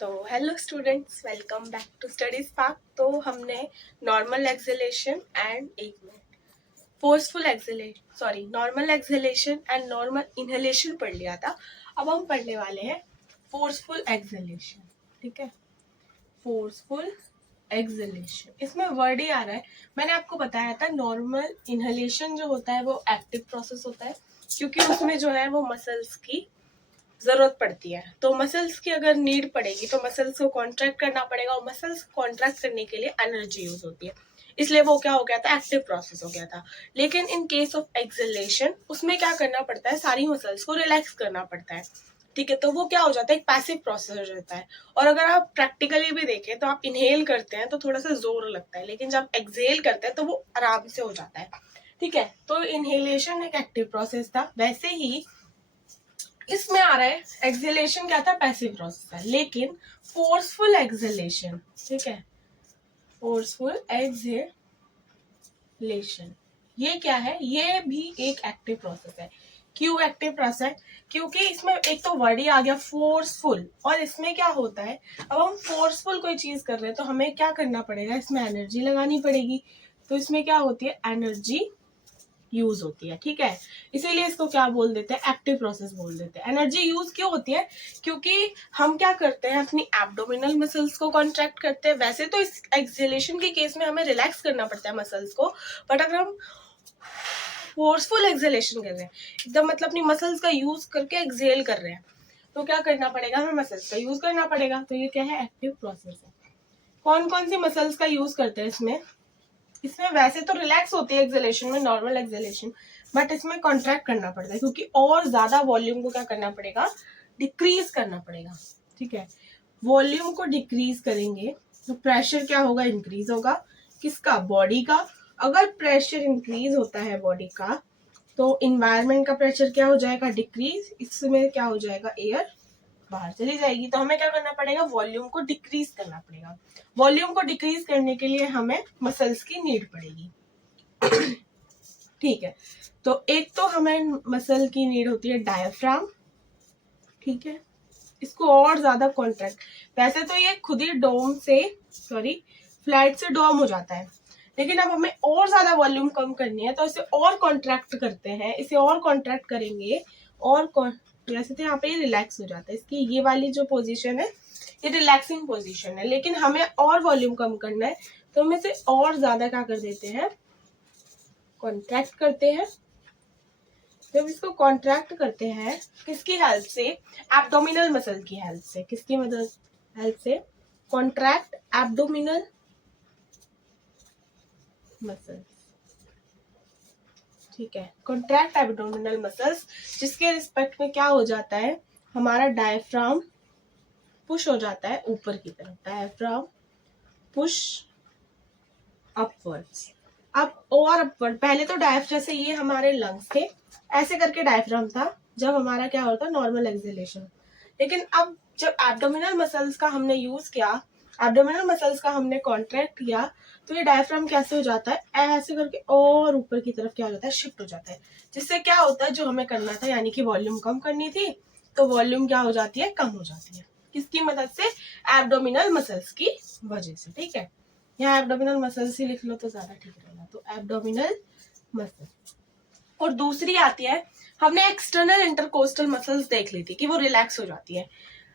तो hello students, welcome back to study spark. तो हमने normal acceleration and normal acceleration and normal inhalation पढ़ लिया था। अब हम पढ़ने वाले हैं फोर्सफुल एक्सेलेरेशन। ठीक है, फोर्सफुल एक्सेलेरेशन, इसमें वर्ड ही आ रहा है। मैंने आपको बताया था नॉर्मल इनहेलेशन जो होता है वो एक्टिव प्रोसेस होता है, क्योंकि उसमें जो है वो मसल्स की जरूरत पड़ती है। तो मसल्स की अगर नीड पड़ेगी तो मसल्स को कॉन्ट्रैक्ट करना पड़ेगा, और मसल्स कॉन्ट्रैक्ट करने के लिए एनर्जी यूज होती है, इसलिए वो क्या हो गया था, एक्टिव प्रोसेस हो गया था। लेकिन इन केस ऑफ एक्सेलेरेशन उसमें क्या करना पड़ता है, सारी मसल्स को रिलैक्स करना पड़ता है। ठीक है, तो वो क्या हो जाता है, एक पैसिव प्रोसेस हो जाता है। और अगर आप प्रैक्टिकली भी देखें तो आप इनहेल करते हैं तो थोड़ा सा जोर लगता है, लेकिन जब एक्सेल करते हैं तो वो आराम से हो जाता है। ठीक है, तो इनहेलेशन एक एक्टिव प्रोसेस था। वैसे ही इसमें आ रहा है एक्सेलेरेशन क्या था, पैसिव प्रोसेस है। लेकिन फोर्सफुल एक्सेलेरेशन, ठीक है, फोर्सफुल एक्सेलेरेशन ये क्या है, ये भी एक एक्टिव प्रोसेस है। क्यों एक्टिव प्रोसेस है, क्योंकि इसमें एक तो वर्ड ही आ गया फोर्सफुल, और इसमें क्या होता है, अब हम फोर्सफुल कोई चीज कर रहे हैं तो हमें क्या करना पड़ेगा, इसमें एनर्जी लगानी पड़ेगी। तो इसमें क्या होती है, एनर्जी यूज होती है। ठीक है, इसीलिए इसको क्या बोल देते हैं, एक्टिव प्रोसेस बोल देते हैं। एनर्जी यूज क्यों होती है, क्योंकि हम क्या करते हैं, अपनी एब्डोमिनल मसल्स को कॉन्ट्रैक्ट करते हैं। वैसे तो इस एक्सेलेरेशन के केस में हमें रिलैक्स करना पड़ता है मसल्स को, बट अगर हम फोर्सफुल एक्सेलेरेशन कर रहे हैं, एकदम मतलब अपनी मसल्स का यूज करके एक्सेल कर रहे हैं, तो क्या करना पड़ेगा, हमें मसल्स का यूज करना पड़ेगा। तो ये क्या है, एक्टिव प्रोसेस है। कौन कौन सी मसल्स का यूज करते हैं इसमें वैसे तो रिलैक्स होती है एक्सेलेरेशन में, नॉर्मल एक्सेलेरेशन, बट इसमें कॉन्ट्रैक्ट करना पड़ता है, क्योंकि और ज्यादा वॉल्यूम को क्या करना पड़ेगा, डिक्रीज करना पड़ेगा। ठीक है, वॉल्यूम को डिक्रीज करेंगे तो प्रेशर क्या होगा, इंक्रीज होगा। किसका, बॉडी का। अगर प्रेशर इंक्रीज होता है बॉडी का, तो इन्वायरमेंट का प्रेशर क्या हो जाएगा, डिक्रीज। इसमें क्या हो जाएगा, एयर बाहर चली जाएगी। तो हमें क्या करना पड़ेगा, वॉल्यूम को डिक्रीज करना पड़ेगा। वॉल्यूम को डिक्रीज करने के लिए हमें मसल्स की नीड पड़ेगी। ठीक है, तो एक तो हमें मसल की नीड होती है डायफ्राम। ठीक है, इसको और ज्यादा कॉन्ट्रैक्ट, वैसे तो ये खुद ही फ्लैट से डोम हो जाता है, लेकिन अब हमें और ज्यादा वॉल्यूम कम करनी है तो इसे और कॉन्ट्रैक्ट करते हैं। इसे और कॉन्ट्रैक्ट करेंगे, और वैसे तो यहाँ पे रिलैक्स हो जाता है। इसकी ये वाली जो पोजीशन है ये रिलैक्सिंग पोजीशन है, लेकिन हमें और वॉल्यूम कम करना है तो हम इसे और ज्यादा क्या कर देते हैं, कॉन्ट्रैक्ट करते हैं। जब इसको कॉन्ट्रैक्ट करते हैं किसकी हेल्प से, एब्डोमिनल मसल की हेल्प से। किसकी मदद, हेल्प से, कॉन्ट्रैक्ट एब्डोमिनल मसल। ठीक है, कॉन्ट्रैक्ट एब्डोमिनल मसल्स, जिसके रिस्पेक्ट में क्या हो जाता है, हमारा डायफ्राम पुश हो जाता है ऊपर की तरफ। डायफ्राम पुश अपवर्ड्स, अब और अपवर्ड। पहले तो डायफ्राम, जैसे ये हमारे लंग्स थे, ऐसे करके डायफ्राम था जब हमारा क्या होता है, नॉर्मल एक्सेलेरेशन। लेकिन अब जब एब्डोमिनल मसल्स का हमने यूज किया, एब्डोमिनल मसल्स का हमने कॉन्ट्रैक्ट किया, तो ये डायफ्राम कैसे हो जाता है, ऐसे करके और ऊपर की तरफ क्या हो जाता है, शिफ्ट हो जाता है। जिससे क्या होता है, जो हमें करना था, यानी कि वॉल्यूम कम करनी थी, तो वॉल्यूम क्या हो जाती है, कम हो जाती है। किसकी मदद से, एब्डोमिनल मसल्स की वजह से। ठीक है, यहाँ एब्डोमिनल मसल्स ही लिख लो तो ज्यादा ठीक रहेगा। तो एब्डोमिनल मसल, और दूसरी आती है, हमने एक्सटर्नल इंटरकोस्टल मसल्स देख ली थी कि वो रिलैक्स हो जाती है।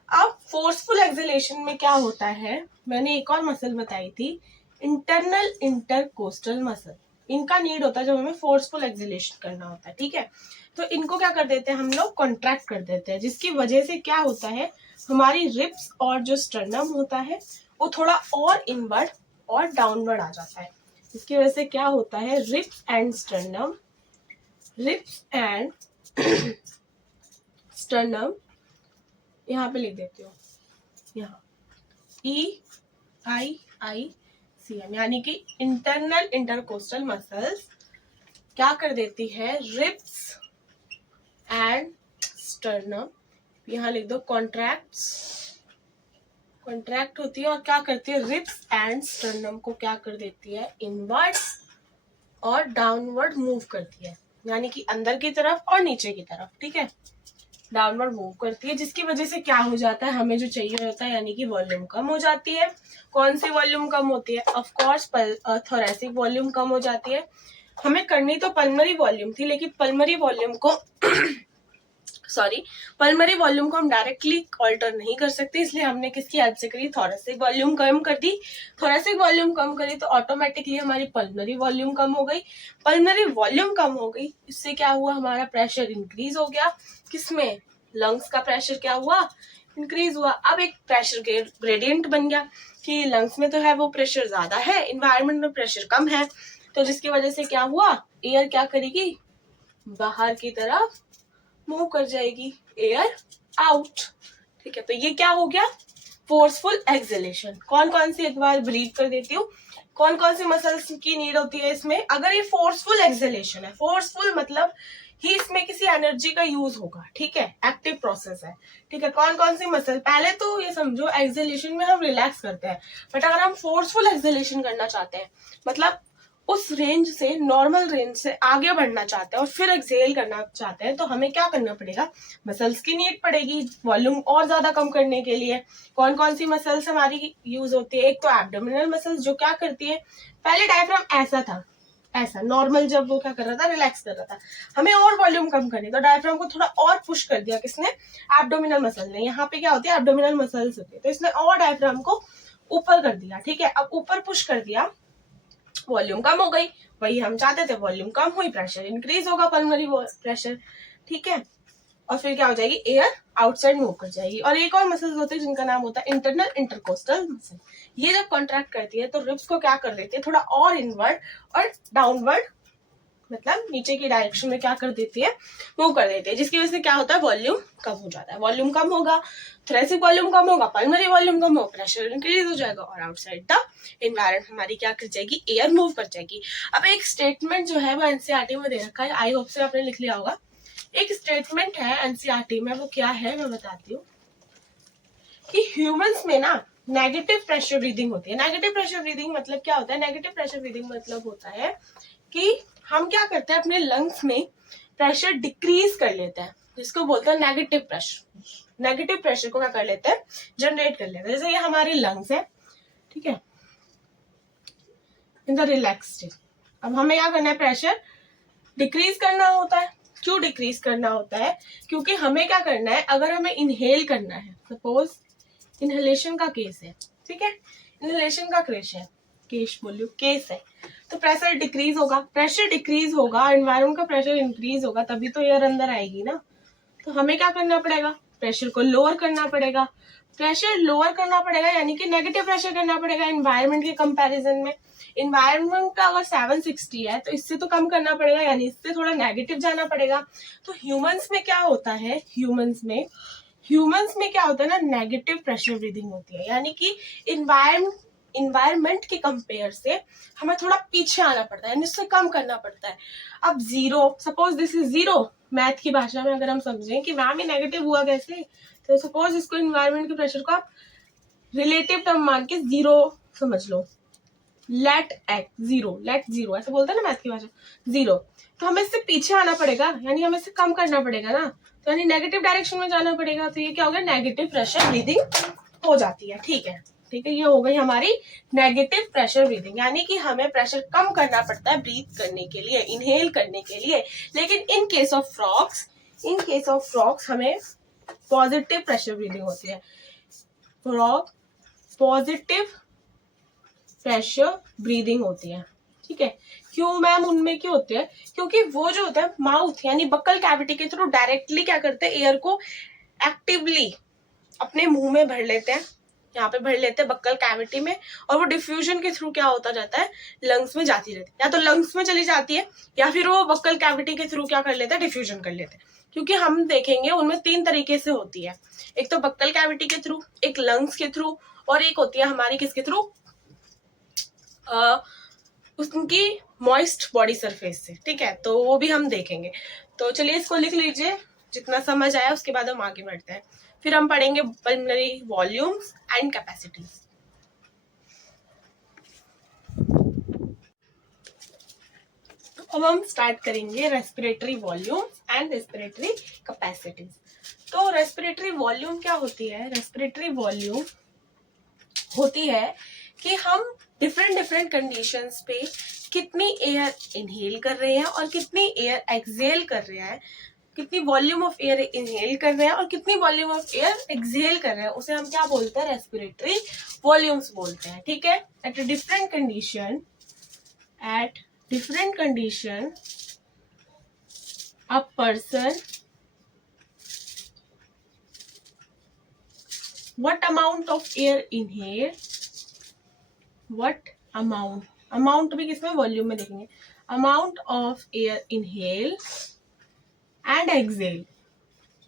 अब फोर्सफुल एक्सेलेरेशन में क्या होता है, मैंने एक और मसल बताई थी, इंटरनल इंटरकोस्टल मसल। इनका नीड होता है जब हमें फोर्सफुल एक्सेलेरेशन करना होता है। ठीक है, तो इनको क्या कर देते हैं, हम लोग कॉन्ट्रैक्ट कर देते हैं, जिसकी वजह से क्या होता है, हमारी रिब्स और जो स्टर्नम होता है वो थोड़ा और इनवर्ड और डाउनवर्ड आ जाता है। इसकी वजह से क्या होता है, ribs and sternum, ribs and sternum, यहाँ पे लिख देती हूँ, यहाँ EIICM, यानी कि इंटरनल इंटरकोस्टल मसल्स क्या कर देती है, रिब्स एंड स्टर्नम, यहाँ लिख दो कॉन्ट्रैक्ट होती है, और क्या करती है, रिब्स एंड स्टर्नम को क्या कर देती है, इनवर्ड और डाउनवर्ड मूव करती है, यानी कि अंदर की तरफ और नीचे की तरफ। ठीक है, डाउनवर्ड मूव करती है, जिसकी वजह से क्या हो जाता है, हमें जो चाहिए होता है यानी कि वॉल्यूम कम हो जाती है। कौन सी वॉल्यूम कम होती है? ऑफ कोर्स थोरेसिक वॉल्यूम कम हो जाती है। हमें करनी तो पल्मरी वॉल्यूम थी, लेकिन पल्मरी वॉल्यूम को पल्मरी वॉल्यूम को हम डायरेक्टली ऑल्टर नहीं कर सकते, इसलिए हमने किसकी हेल्प से करी? थोरेसिक वॉल्यूम कम कर दी। थोरेसिक वॉल्यूम कम करी तो ऑटोमेटिकली हमारी पल्मरी वॉल्यूम कम हो गई। पल्मरी वॉल्यूम कम हो गई, इससे क्या हुआ? हमारा प्रेशर इंक्रीज हो गया। किसमें? लंग्स का प्रेशर क्या हुआ? इंक्रीज हुआ। अब एक प्रेशर ग्रेडियंट बन गया कि लंग्स में तो है वो प्रेशर ज्यादा है, इन्वायरमेंट में प्रेशर कम है, तो जिसकी वजह से क्या हुआ? एयर क्या करेगी? बाहर की तरफ मूव कर जाएगी, एयर आउट। ठीक है, तो ये क्या हो गया? Forceful acceleration. कौन कौन सी, एक बार ब्रीफ कर देती हूँ, कौन कौन सी मसल्स की नीड होती है इसमें? अगर ये फोर्सफुल एक्सेलेशन है, फोर्सफुल मतलब ही इसमें किसी एनर्जी का यूज होगा, ठीक है, एक्टिव प्रोसेस है, ठीक है। कौन कौन सी मसल? पहले तो ये समझो एक्सेलेशन में हम रिलैक्स करते हैं, बट अगर हम फोर्सफुल एक्सेलेशन करना चाहते हैं, मतलब उस रेंज से, नॉर्मल रेंज से आगे बढ़ना चाहते हैं और फिर एक्सेल करना चाहते हैं, तो हमें क्या करना पड़ेगा? मसल्स की नीड पड़ेगी वॉल्यूम और ज्यादा कम करने के लिए। कौन कौन सी मसल्स हमारी यूज होती है? एक तो एब्डोमिनल मसल्स, जो क्या करती है, पहले डायफ्राम ऐसा था, ऐसा नॉर्मल, जब वो क्या कर रहा था? रिलैक्स कर रहा था, हमें और वॉल्यूम कम करनी, तो डायफ्राम को थोड़ा और पुश कर दिया किसने? एब्डोमिनल मसल ने। यहाँ पे क्या होती है? एब्डोमिनल मसल्स होती है, तो इसने और डायफ्राम को ऊपर कर दिया, ठीक है। अब ऊपर पुश कर दिया, वॉल्यूम कम हो गई, वही हम चाहते थे, वॉल्यूम कम हुई, प्रेशर इंक्रीज होगा, पल्मोनरी प्रेशर, ठीक है। और फिर क्या हो जाएगी? एयर आउटसाइड मूव कर जाएगी। और एक और मसल्स होती है जिनका नाम होता है इंटरनल इंटरकोस्टल मसल। ये जब कॉन्ट्रैक्ट करती है तो रिब्स को क्या कर देती है? थोड़ा और इनवर्ड और डाउनवर्ड, मतलब नीचे की डायरेक्शन में क्या कर देती है? मूव कर देती है, जिसकी वजह से क्या होता है? वॉल्यूम कम हो जाता है। वॉल्यूम कम होगा, थोरेसिक वॉल्यूम कम होगा, पल्मोनरी वॉल्यूम कम होगा, प्रेशर इंक्रीज हो जाएगा और आउटसाइड द एनवायरनमेंट हमारी क्या कर जाएगी? एयर मूव कर जाएगी। अब एक स्टेटमेंट जो है वो एनसीईआरटी में दे रखा है, आई होप से आपने लिख लिया होगा। एक स्टेटमेंट है एनसीईआरटी में, वो क्या है मैं बताती हूँ, कि ह्यूमंस में ना नेगेटिव प्रेशर ब्रीदिंग होती है। नेगेटिव प्रेशर ब्रीदिंग मतलब क्या होता है? नेगेटिव प्रेशर ब्रीदिंग मतलब होता है कि हम क्या करते हैं, अपने लंग्स में प्रेशर डिक्रीज कर लेते हैं, जिसको बोलते हैं नेगेटिव प्रेशर। नेगेटिव प्रेशर को क्या कर लेते हैं? जनरेट कर लेते हैं। जैसे ये हमारे लंग्स है, ठीक है, इन द रिलैक्स स्टेट। अब हमें क्या करना है? प्रेशर डिक्रीज करना होता है। क्यों डिक्रीज करना होता है? क्योंकि हमें क्या करना है, अगर हमें इनहेल करना है, सपोज इनहेलेशन का केस है, ठीक है, इनहेलेशन का केस है, तो प्रेशर डिक्रीज होगा। प्रेशर डिक्रीज होगा, एनवायरनमेंट का प्रेशर इंक्रीज होगा, तभी तो एयर अंदर आएगी ना। तो हमें क्या करना पड़ेगा? प्रेशर को लोअर करना पड़ेगा। प्रेशर लोअर करना पड़ेगा यानी कि नेगेटिव प्रेशर करना पड़ेगा एनवायरनमेंट के कंपैरिजन में। एनवायरनमेंट का अगर 760 है तो इससे तो कम करना पड़ेगा, यानी इससे थोड़ा नेगेटिव जाना पड़ेगा। तो ह्यूमंस में क्या होता है? ह्यूमंस में क्या होता है ना, नेगेटिव प्रेशर ब्रीदिंग होती है, यानी कि इन्वायरमेंट के कंपेयर से हमें थोड़ा पीछे आना पड़ता है, इससे कम करना पड़ता है। अब zero, suppose this is zero, math की भाषा में अगर हम समझें कि मैम ये नेगेटिव हुआ कैसे, तो सपोज इसको इन्वायरमेंट के प्रेशर को आप रिलेटिव टर्म मान के जीरो समझ लो, लेट जीरो ऐसे बोलते हैं ना मैथ की भाषा, जीरो। तो हमें इससे पीछे आना पड़ेगा, यानी हमें इससे कम करना पड़ेगा ना, तो यानी नेगेटिव डायरेक्शन में जाना पड़ेगा। तो ये क्या हो गया? नेगेटिव प्रेशर ब्रीदिंग हो जाती है, ठीक है, ठीक है। ये हो गई हमारी नेगेटिव प्रेशर ब्रीदिंग, यानी कि हमें प्रेशर कम करना पड़ता है ब्रीथ करने के लिए, इनहेल करने के लिए। लेकिन इन केस ऑफ फ्रॉग्स हमें पॉजिटिव प्रेशर ब्रीदिंग होती है। फ्रॉग पॉजिटिव प्रेशर ब्रीदिंग होती है, ठीक है। क्यों मैम उनमें क्यों होते हैं? क्योंकि वो जो होता है माउथ यानी बक्कल कैविटी के थ्रू डायरेक्टली क्या करते हैं? एयर को एक्टिवली अपने मुंह में भर लेते हैं, यहाँ पे भर लेते हैं बक्कल कैविटी में, और वो डिफ्यूजन के थ्रू क्या होता जाता है? लंग्स में जाती रहती है। या तो लंग्स में चली जाती है या फिर वो बक्कल कैविटी के थ्रू क्या कर लेते हैं? डिफ्यूजन कर लेते हैं। क्योंकि हम देखेंगे उनमें 3 तरीके से होती है, एक तो बक्कल कैविटी के थ्रू, एक लंग्स के थ्रू, और एक होती है हमारी किसके थ्रू? उसकी मॉइस्ट बॉडी सरफेस से, ठीक है, तो वो भी हम देखेंगे। तो चलिए इसको लिख लीजिए, जितना समझ आया उसके बाद हम आगे बढ़ते हैं। फिर हम पढ़ेंगे पल्मोनरी वॉल्यूम्स एंड कैपेसिटीज। अब हम स्टार्ट करेंगे respiratory volumes and respiratory capacities. तो रेस्पिरेटरी वॉल्यूम क्या होती है? रेस्पिरेटरी वॉल्यूम होती है कि हम डिफरेंट डिफरेंट कंडीशंस पे कितनी एयर इनहेल कर रहे हैं और कितनी एयर एक्सहेल कर रहे हैं, कितनी वॉल्यूम ऑफ एयर इनहेल कर रहे हैं और कितनी वॉल्यूम ऑफ एयर एक्सहेल कर रहे हैं, उसे हम क्या बोलते हैं? रेस्पिरेटरी वॉल्यूम्स बोलते हैं। ठीक है, at different condition a person what amount of air inhale, what amount भी किसमें? वॉल्यूम में देखेंगे। amount of air inhale and exhale,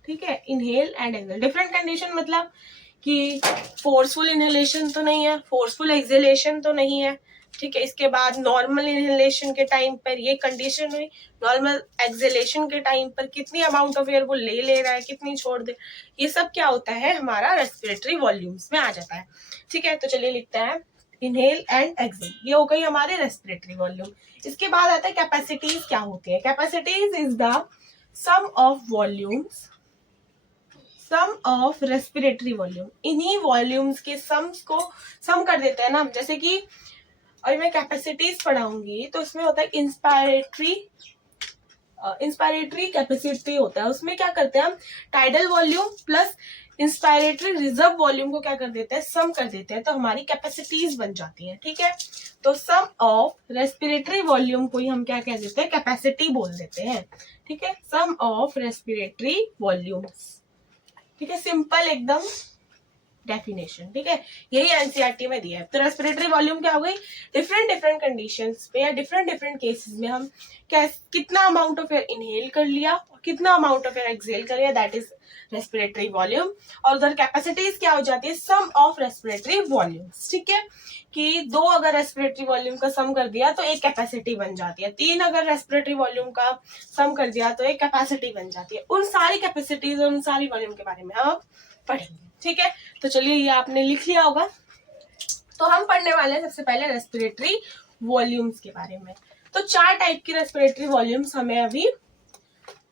ठीक है, inhale and exhale. Different condition मतलब कि फोर्सफुल इनहेलेशन तो नहीं है, फोर्सफुल एक्सहेलेशन तो नहीं है, ठीक है। इसके बाद नॉर्मल इनहेलेशन के टाइम पर ये कंडीशन हुई, नॉर्मल एक्सहेलेशन के टाइम पर कितनी अमाउंट ऑफ एयर वो ले रहा है, कितनी छोड़ दे, ये सब क्या होता है? हमारा रेस्पिरेटरी वॉल्यूम्स में आ जाता है। ठीक है, तो चलिए लिखते हैं इनहेल एंड एक्सहेल, ये हो गई हमारे रेस्पिरेटरी वॉल्यूम। इसके बाद आता है कैपेसिटीज क्या होती है? Capacities is the sum of volumes, sum of respiratory volume. इन्हीं वॉल्यूम्स के सम्स को सम कर देते हैं ना हम। जैसे कि और मैं कैपेसिटीज पढ़ाऊंगी तो इसमें होता है इंस्पायरेटरी कैपेसिटी होता है। उसमें क्या करते हैं हम? Tidal volume plus inspiratory reserve volume को क्या कर देते हैं? सम कर देते हैं, तो हमारी कैपेसिटीज बन जाती है। ठीक है, तो सम ऑफ रेस्पिरेटरी वॉल्यूम को ही हम क्या कह देते हैं? कैपेसिटी बोल देते हैं। ठीक है, सम ऑफ रेस्पिरेटरी वॉल्यूम्स। ठीक है, सिंपल एकदम डेफिनेशन। ठीक है, यही एनसीईआरटी में दिया है। तो रेस्पिरेटरी वॉल्यूम क्या हो गई? डिफरेंट कंडीशंस पे या डिफरेंट केसेस में हम कितना अमाउंट ऑफ एयर इनहेल कर लिया और कितना अमाउंट ऑफ एयर एक्सहेल कर लिया, दैट इज रेस्पिरेटरी वॉल्यूम। और उधर कैपेसिटीज क्या हो जाती है? सम ऑफ रेस्पिरेटरी वॉल्यूम्स। ठीक है, कि 2 अगर रेस्पिरेटरी वॉल्यूम का सम कर दिया तो एक कैपेसिटी बन जाती है, 3 अगर रेस्पिरेटरी वॉल्यूम का सम कर दिया तो एक कैपेसिटी बन जाती है। उन सारी कैपेसिटीज और उन सारी वॉल्यूम के बारे में हम पढ़ेंगे। ठीक है, तो चलिए ये आपने लिख लिया होगा। तो हम पढ़ने वाले हैं सबसे पहले रेस्पिरेटरी वॉल्यूम्स के बारे में। तो 4 टाइप की रेस्पिरेटरी वॉल्यूम्स हमें अभी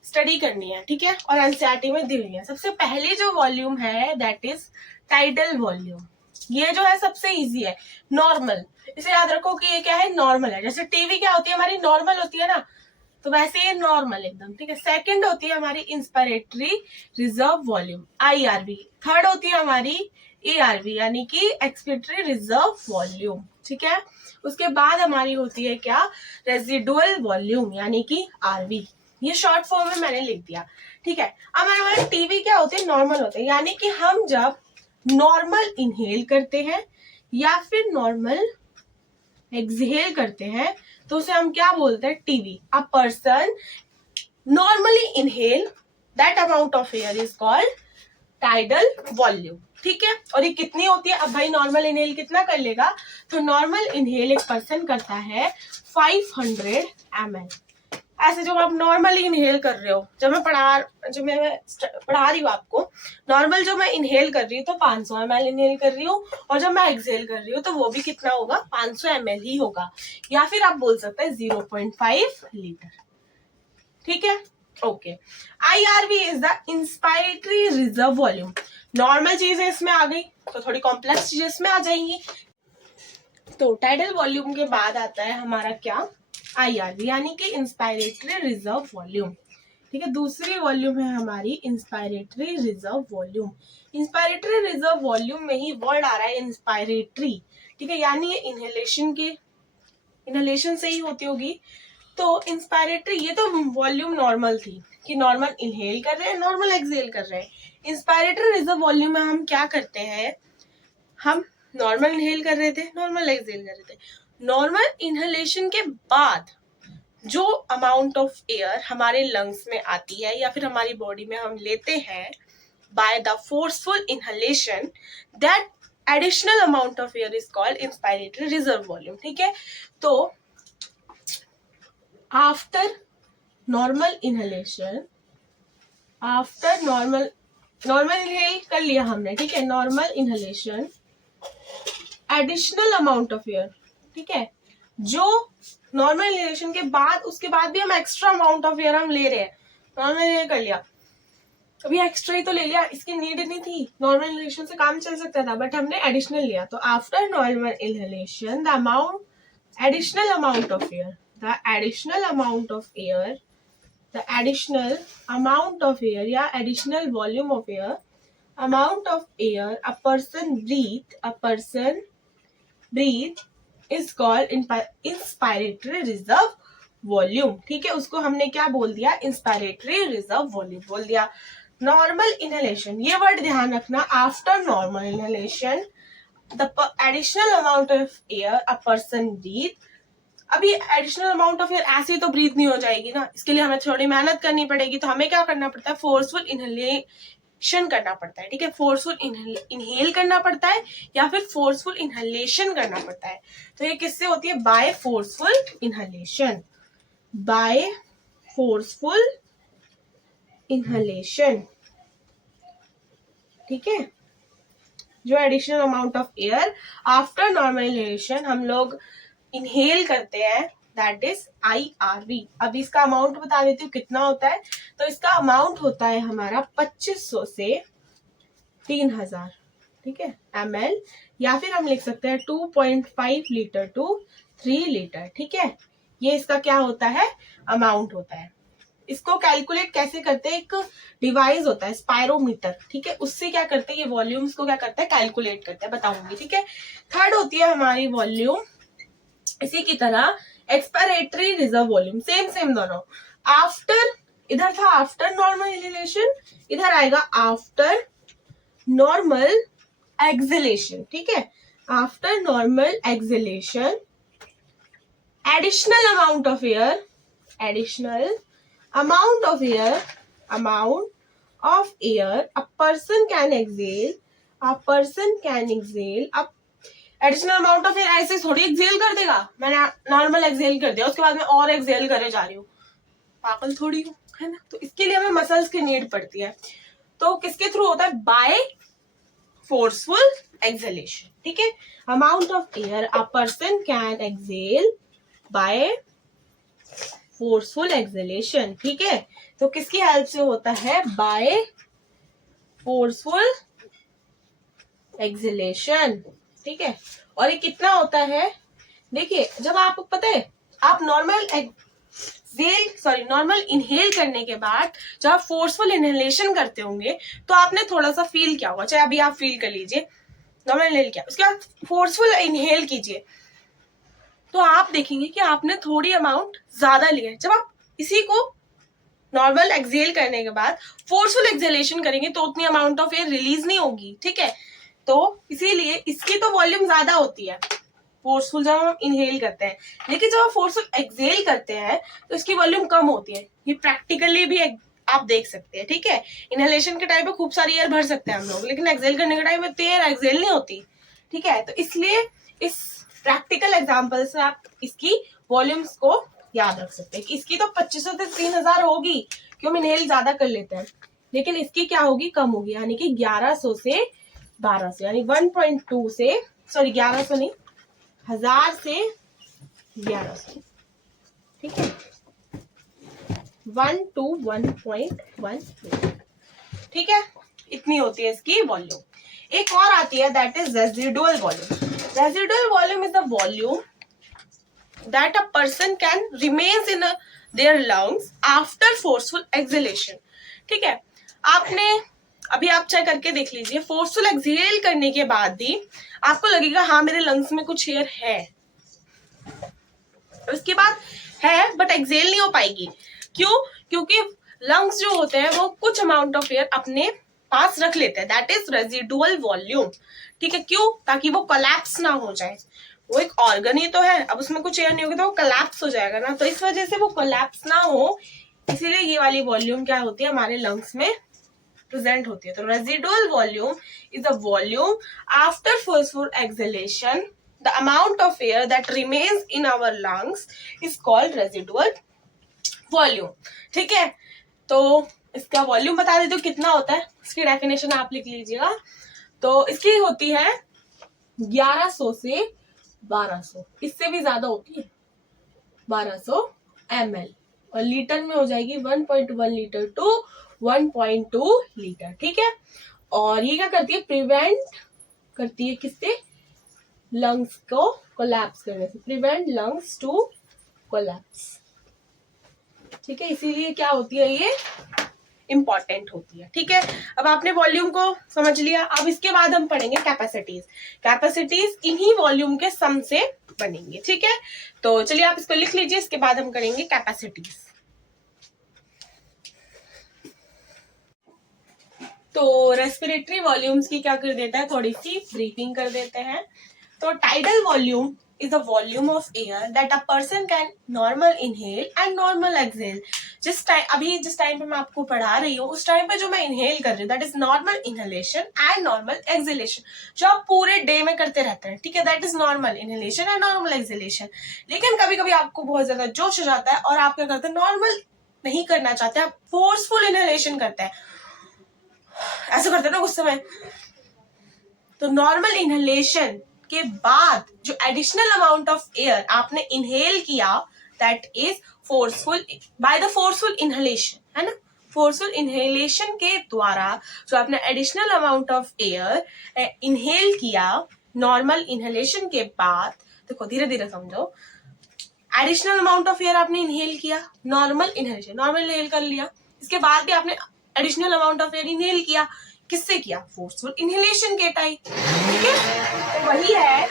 स्टडी करनी है। ठीक है, और एनसीईआरटी में दी हुई है। सबसे पहली जो वॉल्यूम है दैट इज टाइडल वॉल्यूम। ये जो है सबसे इजी है, नॉर्मल। इसे याद रखो कि ये क्या है? नॉर्मल है। जैसे टीवी क्या होती है हमारी? नॉर्मल होती है ना, तो वैसे ये नॉर्मल एकदम। ठीक है, सेकंड होती है हमारी inspiratory reserve volume, IRV। Third होती है हमारी ARV यानी कि एक्सपिरेटरी रिजर्व वॉल्यूम। ठीक है, उसके बाद हमारी होती है क्या? रेजिडुअल वॉल्यूम यानी कि RV। ये शॉर्ट फॉर्म में मैंने लिख दिया। ठीक है, अब हमारे टीवी क्या होते हैं? नॉर्मल होते हैं, यानी कि हम जब नॉर्मल इनहेल करते हैं या फिर नॉर्मल एक्सहेल करते हैं तो उसे हम क्या बोलते हैं? TV. A person normally inhale that amount of air is called tidal volume. ठीक है, और ये कितनी होती है? अब भाई नॉर्मल इनहेल कितना कर लेगा? तो नॉर्मल इनहेल एक पर्सन करता है 500 ml। ऐसे जो आप नॉर्मली इनहेल कर रहे हो, जब मैं पढ़ा रही हूँ आपको, नॉर्मल जो मैं इनहेल कर रही हूँ तो 500 ml इनहेल कर रही हूँ, और जब मैं एक्सहेल कर रही हूँ तो वो भी कितना होगा? 500 ml ही होगा, या फिर आप बोल सकते हैं 0.5 लीटर। ठीक है, okay. IRV is the inspiratory reserve volume. Normal चीजें इसमें आ गई तो थोड़ी कॉम्प्लेक्स चीजें इसमें आ जाएंगी। तो टाइडल वॉल्यूम के बाद आता है हमारा क्या? IRV यानी कि इंस्पायरेटरी रिजर्व वॉल्यूम। ठीक है, दूसरी वॉल्यूम है हमारी inspiratory reserve volume. Inspiratory reserve volume में ही वर्ड आ रहा है इंस्पायरेटरी। ठीक है, यानी ये इनहेलेशन से ही होती होगी। तो इंस्पायरेटरी, ये तो वॉल्यूम नॉर्मल थी कि नॉर्मल इनहेल कर रहे हैं, नॉर्मल एक्सहेल कर रहे हैं। इंस्पायरेटरी रिजर्व वॉल्यूम में हम क्या करते हैं? हम नॉर्मल इनहेल कर रहे थे, नॉर्मल एक्सहेल कर रहे थे। नॉर्मल इनहेलेशन के बाद जो अमाउंट ऑफ एयर हमारे लंग्स में आती है या फिर हमारी बॉडी में हम लेते हैं bye the forceful inhalation, that additional amount of air is called inspiratory reserve volume. ठीक है, तो after normal inhalation, after normal inhale कर लिया हमने। ठीक है, normal inhalation additional amount of air. ठीक है, जो नॉर्मल इनहेलेशन के बाद, उसके बाद भी हम एक्स्ट्रा अमाउंट ऑफ एयर हम ले रहे हैं। नॉर्मल इनहेल कर लिया, अभी एक्स्ट्रा ही तो ले लिया, इसकी नीड नहीं थी, नॉर्मल इनहेलेशन से काम चल सकता था, बट हमने एडिशनल लिया। तो after normal inhalation additional amount of air the additional amount of air या additional volume of air amount of air a person breathe is called inspiratory reserve volume. ठीक है, उसको हमने क्या बोल दिया, इंस्पायरेटरी रिजर्व वॉल्यूम बोल दिया। नॉर्मल इनहेलेशन, ये वर्ड ध्यान रखना, after normal inhalation the additional amount of air a person breath. अभी एडिशनल अमाउंट ऑफ एयर ऐसे ही तो ब्रीथ नहीं हो जाएगी ना, इसके लिए हमें थोड़ी मेहनत करनी पड़ेगी। तो हमें क्या करना पड़ता है, फोर्सफुल इनहेलेशन करना पड़ता है। ठीक है, फोर्सफुल इनहेल करना पड़ता है या फिर फोर्सफुल इनहेलेशन करना पड़ता है। तो ये किससे होती है, by forceful inhalation, by forceful inhalation. ठीक है, जो additional amount of air after normal inhalation हम लोग इनहेल करते हैं, दैट इज IRV। अब इसका अमाउंट बता देती हूँ कितना होता है। तो इसका अमाउंट होता है हमारा 2500 से 3000, ठीक है, ml, या फिर हम लिख सकते हैं 2.5 लीटर टू 3 लीटर। ठीक है, ये इसका क्या होता है, अमाउंट होता है। इसको कैलकुलेट कैसे करते हैं, एक डिवाइस होता है स्पायरोमीटर। ठीक है, उससे क्या करते हैं, ये वॉल्यूम्स को क्या करता है, कैलकुलेट करते हैं, बताऊंगी। ठीक है, थर्ड होती है हमारी वॉल्यूम, इसी की तरह एक्सपायरेटरी रिजर्व वॉल्यूम, सेम दोनों। आफ्टर, इधर था आफ्टर नॉर्मल इनहेलेशन, इधर आएगा आफ्टर नॉर्मल एक्सहेलेशन। ठीक है, after normal exhalation additional amount of air a person can exhale अब एडिशनल अमाउंट ऑफ एयर ऐसे थोड़ी एक्सेल कर देगा, मैंने नॉर्मल एक्सेल कर दिया उसके बाद में और एक्सेल करे जा रही हूँ, पागल थोड़ी हूँ, है ना। तो इसके लिए हमें मसल्स की नीड पड़ती है। तो किसके थ्रू होता है, बाय फोर्सफुल एक्सहेलेशन। ठीक है, amount of air a person can exhale by forceful exhalation. ठीक है, तो किसकी हेल्प से होता है, बाय फोर्सफुल एक्सहेलेशन। ठीक है, और ये कितना होता है, देखिए जब आपको पता है, आप नॉर्मल इनहेल करने के बाद जब आप फोर्सफुल इनहेलेशन करते होंगे तो आपने थोड़ा सा फील किया होगा, चाहे अभी आप फील कर लीजिए, नॉर्मल इनहेल किया, उसके बाद फोर्सफुल इनहेल कीजिए तो आप देखेंगे कि आपने थोड़ी अमाउंट ज्यादा लिया है। जब आप इसी को नॉर्मल एक्सहेल करने के बाद फोर्सफुल एक्सहेलेशन करेंगे तो उतनी अमाउंट ऑफ एयर रिलीज नहीं होगी। ठीक है, तो इसीलिए इसकी तो वॉल्यूम ज्यादा होती है फोर्सफुल जब हम इनहेल करते हैं, लेकिन जब हम फोर्सफुल एक्सहेल करते हैं तो इसकी वॉल्यूम कम होती है। ये प्रैक्टिकली भी आप देख सकते हैं। ठीक है, इनहेलेशन के टाइम पे खूब सारी एयर भर सकते हैं हम लोग, लेकिन एक्सहेल करने के टाइम में तो एयर एक्सहेल नहीं होती। ठीक है, तो इसलिए इस प्रैक्टिकल एग्जाम्पल से आप इसकी वॉल्यूम्स को याद रख सकते हैं कि इसकी तो 2500 से 3000 होगी क्यों, हम इनहेल ज्यादा कर लेते हैं, लेकिन इसकी क्या होगी, कम होगी, यानी कि 1100 से 1200, यानी 1.2 से 1100 नहीं, 1000 से 1100। ठीक है, 1 to 1.1। ठीक है, इतनी होती है इसकी वॉल्यूम। एक और आती है, that is residual volume. Residual volume is the volume that a person can remains in their lungs after forceful exhalation। ठीक है, आपने अभी आप चेक करके देख लीजिए, फोर्सफुल एक्सहेल करने के बाद भी आपको लगेगा हाँ मेरे लंग्स में कुछ एयर है, उसके बाद है बट एक्सहेल नहीं हो पाएगी। क्यों, क्योंकि लंग्स जो होते हैं वो कुछ अमाउंट ऑफ एयर अपने पास रख लेते हैं, दैट इज रेजिडुअल वॉल्यूम। ठीक है, क्यों, ताकि वो कोलैप्स ना हो जाए, वो एक ऑर्गन ही तो है, अब उसमें कुछ एयर नहीं होगी तो वो कोलैप्स हो जाएगा ना, तो इस वजह से वो कोलैप्स ना हो, इसीलिए ये वाली वॉल्यूम क्या होती है, हमारे लंग्स में प्रेजेंट होती है। तो residual volume is the volume after forceful exhalation the amount of air that remains in our lungs is called residual volume. ठीक है, तो इसका वॉल्यूम बता देती हूँ कितना होता है, इसकी डेफिनेशन आप लिख लीजिएगा। तो इसकी होती है 1100 से 1200, इससे भी ज्यादा होती है 1200 ml, और लीटर में हो जाएगी 1.1 लीटर टू 1.2 लीटर, ठीक है। और ये क्या करती है, प्रिवेंट करती है किससे, लंग्स को कोलैप्स करने से, प्रिवेंट लंग्स टू कोलैप्स, ठीक है। इसीलिए क्या होती है, ये इंपॉर्टेंट होती है, ठीक है। अब आपने वॉल्यूम को समझ लिया। अब इसके बाद हम पढ़ेंगे कैपेसिटीज। कैपेसिटीज इन्हीं वॉल्यूम के सम से बनेंगे, ठीक है। तो चलिए आप इसको लिख लीजिए, इसके बाद हम करेंगे कैपेसिटीज। तो रेस्पिरेटरी वॉल्यूम्स की क्या कर देता है, थोड़ी सी ब्रीफिंग कर देते हैं। तो tidal volume is the volume of air that a person can normal inhale and normal exhale. जिस टाइम पे मैं आपको पढ़ा रही हूँ, उस टाइम पे जो मैं इनहेल कर रही हूँ, that is normal inhalation and normal exhalation, जो आप पूरे डे में करते रहते हैं, ठीक है। That is normal inhalation and normal exhalation. लेकिन कभी कभी आपको बहुत ज्यादा जोश हो जाता है और आप क्या करते हैं, नॉर्मल नहीं करना चाहते, आप फोर्सफुल इनहेलेशन करते हैं, ऐसे करते हैं ना गुस्से में। तो नॉर्मल इनहेलेशन के बाद जो एडिशनल अमाउंट ऑफ एयर आपने इनहेल किया, that is forceful, bye the forceful inhalation, है ना। फोर्सफुल इनहेलेशन के द्वारा जो आपने additional amount of air inhale किया नॉर्मल इनहेलेशन के बाद, देखो धीरे धीरे समझो, एडिशनल अमाउंट ऑफ एयर आपने इनहेल किया, नॉर्मल इनहेलेशन, नॉर्मल इनहेल कर लिया, इसके बाद भी आपने additional amount of air inhale किया, किससे किया, फोर्सफुल इनहेलेशन के टाइप, ठीक है। तो वही है,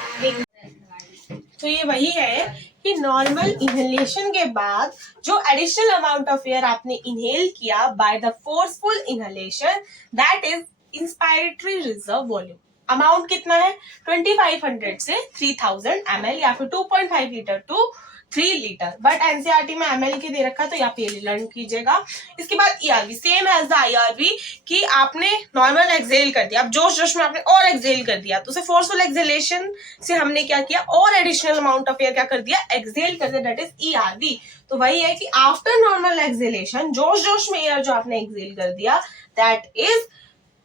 तो ये वही है कि नॉर्मल इनहेलेशन के बाद जो एडिशनल अमाउंट ऑफ एयर आपने इनहेल किया by the forceful inhalation, that is inspiratory reserve volume. Amount कितना है, 2500 से 3000 ml या फिर 2.5 litre to 3 litre, but NCERT में ml के दे रखा है, तो यहाँ पे लर्न कीजिएगा। इसके बाद ERV, same as the IRV, कि आपने नॉर्मल एक्सहेल कर दिया, अब जोश जोश में आपने और एक्सहेल कर दिया, तो उसे फोर्सफुल एक्सहेलेशन से हमने क्या किया, और एडिशनल अमाउंट ऑफ एयर क्या कर दिया, एक्सहेल कर दिया, दैट इज ईआरवी। तो वही है कि आफ्टर नॉर्मल एक्सहेलेशन, जोश जोश में एयर जो आपने एक्सहेल कर दिया, that is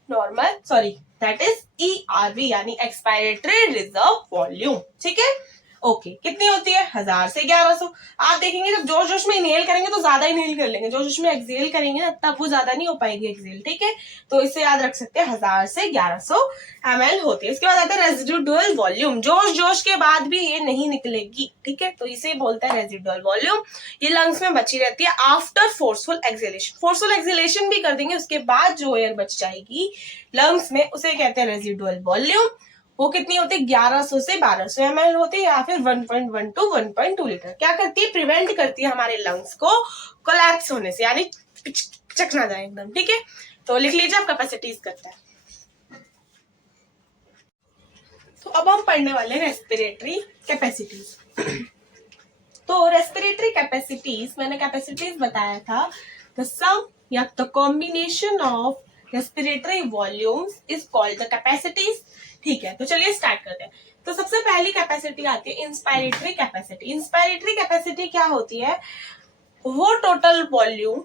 normal, sorry that is ERV, यानी एक्सपायरेटरी रिजर्व वॉल्यूम, ठीक है। ओके, कितनी होती है, 1000 से 1100। आप देखेंगे जब जोश जोश में इनहेल करेंगे तो ज्यादा इनहेल कर लेंगे, जोश जोश में एक्सहेल करेंगे ना तब वो ज्यादा नहीं हो पाएगी एक्सहेल, ठीक है। तो इसे याद रख सकते हैं, 1000 से 1100 ml होती है। इसके बाद आता है रेजिडुअल वॉल्यूम, जोश जोश के बाद भी ये नहीं निकलेगी, ठीक है, तो इसे बोलता है रेजिडुअल वॉल्यूम। ये लंग्स में बची रहती है after forceful exhalation. Forceful exhalation भी कर देंगे, उसके बाद जो एयर बच जाएगी लंग्स में, उसे कहते हैं रेजिडुअल वॉल्यूम। वो कितनी होती है, 1100 से 1200 ml होती है, या फिर 1.1 to 1.2 लीटर। क्या करती है, प्रिवेंट करती है हमारे लंग्स को कोलैप्स होने से, यानी चकना जाए एकदम, ठीक है। तो लिख लीजिए, आप कैपेसिटीज करता है। तो अब हम पढ़ने वाले हैं रेस्पिरेटरी कैपेसिटीज। तो रेस्पिरेटरी कैपेसिटीज, मैंने कैपेसिटीज बताया था, द सम या the combination of respiratory volumes is called the capacities, ठीक है। तो चलिए स्टार्ट करते हैं। तो सबसे पहली कैपेसिटी आती है इंस्पायरेटरी कैपेसिटी। इंस्पायरेटरी कैपेसिटी क्या होती है, वो टोटल वॉल्यूम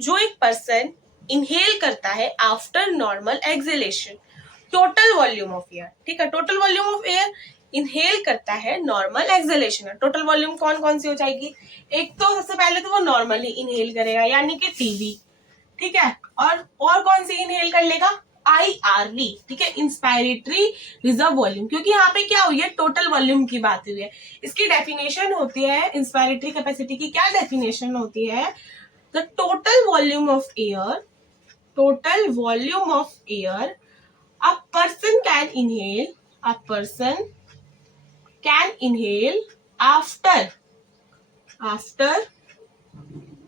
जो एक पर्सन इनहेल करता है after normal exhalation, total volume of air, ठीक है। Total volume of air inhale करता है नॉर्मल एक्सहेलेशन। टोटल वॉल्यूम कौन कौन सी हो जाएगी, एक तो सबसे पहले तो वो नॉर्मली इनहेल करेगा, यानी कि टीवी, ठीक है। और कौन सी इनहेल कर लेगा, IRV, ठीक है, इंस्पायरेटरी रिजर्व वॉल्यूम, क्योंकि यहाँ पे क्या हुई है, टोटल वॉल्यूम की बात हुई है। इसकी डेफिनेशन होती है, इंस्पायरेटरी कैपेसिटी की क्या डेफिनेशन होती है, the total volume of air, total volume of air a person can inhale after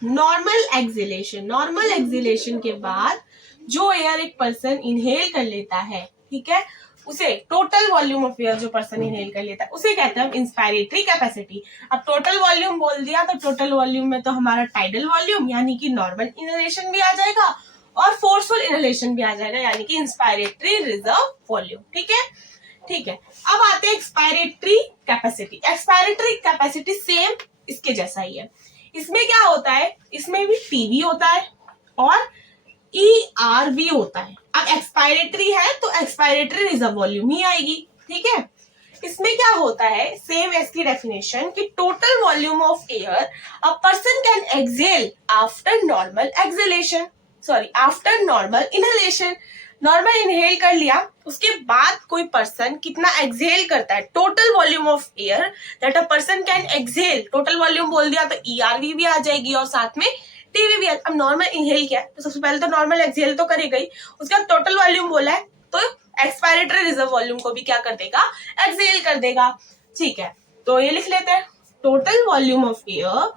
normal exhalation, normal exhalation के बाद जो एयर एक पर्सन इनहेल कर लेता है, ठीक है, उसे टोटल वॉल्यूम ऑफ एयर जो पर्सन इनहेल कर लेता है उसे कहते हैं हम इंस्पायरेटरी कैपेसिटी। अब टोटल वॉल्यूम बोल दिया तो टोटल वॉल्यूम में तो हमारा टाइडल वॉल्यूम यानी कि नॉर्मल इनहेलेशन भी आ जाएगा और फोर्सफुल इनहेलेशन भी आ जाएगा, यानी कि इंस्पायरेटरी रिजर्व वॉल्यूम, ठीक है, ठीक है। अब आते हैं expiratory capacity. Expiratory capacity same इसके जैसा ही है। इसमें क्या होता है, इसमें भी टीवी होता है और ERV होता है। अब एक्सपायरेटरी है तो एक्सपायरेटरी रिजर्व वॉल्यूम ही आएगी, ठीक है। इसमें क्या होता है, सेम इसकी डेफिनेशन कि total volume of air a person can exhale after normal exhalation, sorry after normal inhalation, normal inhale कर लिया, उसके बाद कोई पर्सन कितना एक्सहेल करता है, total volume of air that a person can exhale, total volume बोल दिया तो ईआरवी भी आ जाएगी और साथ में टीवी भी। अब नॉर्मल इनहेल क्या है, तो सबसे पहले तो नॉर्मल एक्सहेल तो करेगा ही, उसके बाद टोटल वॉल्यूम बोला है तो एक्सपायरेटरी रिजर्व वॉल्यूम को भी क्या कर देगा, एक्सहेल कर देगा। ठीक है, तो ये लिख लेते हैं, total volume of air,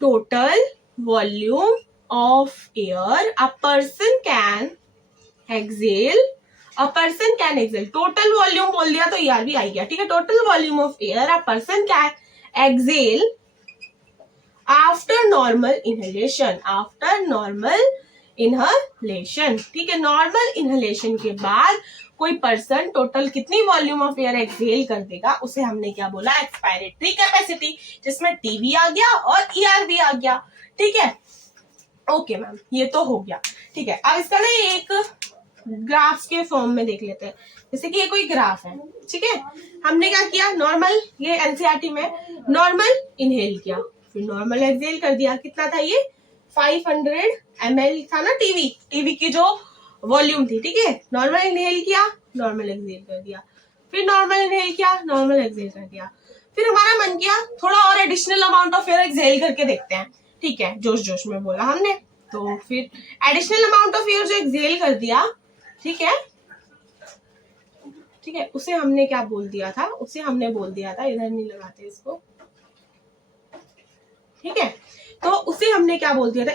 total volume of air a person can exhale, a person can exhale, total volume बोल दिया तो ईआर भी आ गया। ठीक है, total volume of air a person can exhale after normal inhalation, after normal inhalation. ठीक है, normal inhalation के बाद कोई पर्सन टोटल कितनी वॉल्यूम ऑफ एयर एक्सहेल कर देगा, उसे हमने क्या बोला, एक्सपायरेटरी कैपेसिटी, जिसमें टीवी आ गया और ईआर भी आ गया। ठीक है, ओके मैम, ये तो हो गया। ठीक है, अब इसका ना एक ग्राफ के फॉर्म में देख लेते हैं, जैसे कि ये कोई ग्राफ है। ठीक है, हमने क्या किया, नॉर्मल, ये एनसीईआरटी में नॉर्मल इनहेल किया, फिर नॉर्मल एक्सहेल कर दिया, कितना था ये 500 ml था ना, टीवी की जो वॉल्यूम थी। ठीक है, नॉर्मल इनहेल किया, नॉर्मल एक्सहेल कर दिया, फिर नॉर्मल इनहेल किया, नॉर्मल एक्सहेल कर दिया, फिर हमारा मन किया थोड़ा और additional amount of air exhale करके देखते हैं। ठीक है, जोश जोश में बोला हमने, तो फिर एडिशनल अमाउंट ऑफ एयर जो एक्सहेल कर दिया, ठीक है, ठीक है, उसे हमने क्या बोल दिया था, उसे हमने बोल दिया था, इधर नहीं लगाते इसको। ठीक है, तो उसे हमने क्या बोल दिया था,